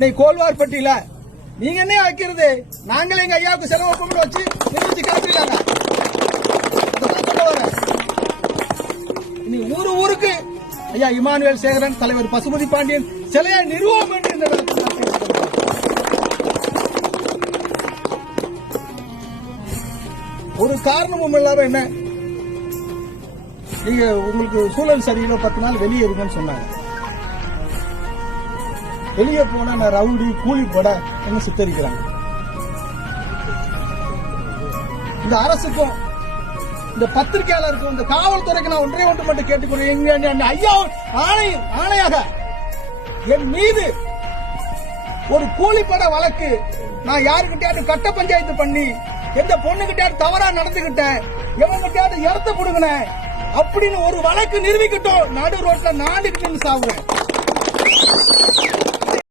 இன்னைக்கு கோல்வார்பட்டியில நீங்க என்ன வைக்கிறது? நாங்களே எங்க ஐயாவுக்கு செலவு கும்பிட்டு வச்சு நிறுத்தி காப்பிட்டாங்க. இனி ஊருக்கு ஐயா இமானுவேல் சேகரன், தலைவர் பசுபதி பாண்டியன் சிலையை நிறுவோம் என்று இந்த ஒரு காரணமும் இல்லாம என்ன நீங்க உங்களுக்கு சூழல் சரியில்லை 10 நாள் வெளியே இருங்கன்னு சொன்னாங்க. வெளியே போன நான் ரவுடி கூலி போட என்ன சித்தரிக்கிறாங்க. இந்த அரசுக்கும் இந்த பத்திரிகையாளருக்கும் இந்த காவல்துறைக்கு நான் ஒன்றே ஒன்று மட்டும் கேட்டுக்கொள்கிறேன். ஐயா ஆணையாக என் மீது ஒரு கூலிப்பட வழக்கு நான் யாருக்கிட்டையாவது கட்ட பஞ்சாயத்து பண்ணி எந்த பொண்ணுகிட்டையாவது தவறா நடந்துகிட்டேன், எவங்கிட்டையாவது இடத்த புடுங்கினேன் அப்படின்னு ஒரு வழக்கு நிரூபிக்கட்டும். நடு ரோட்ல நாண்டுகிட்டு சாவுவேன்.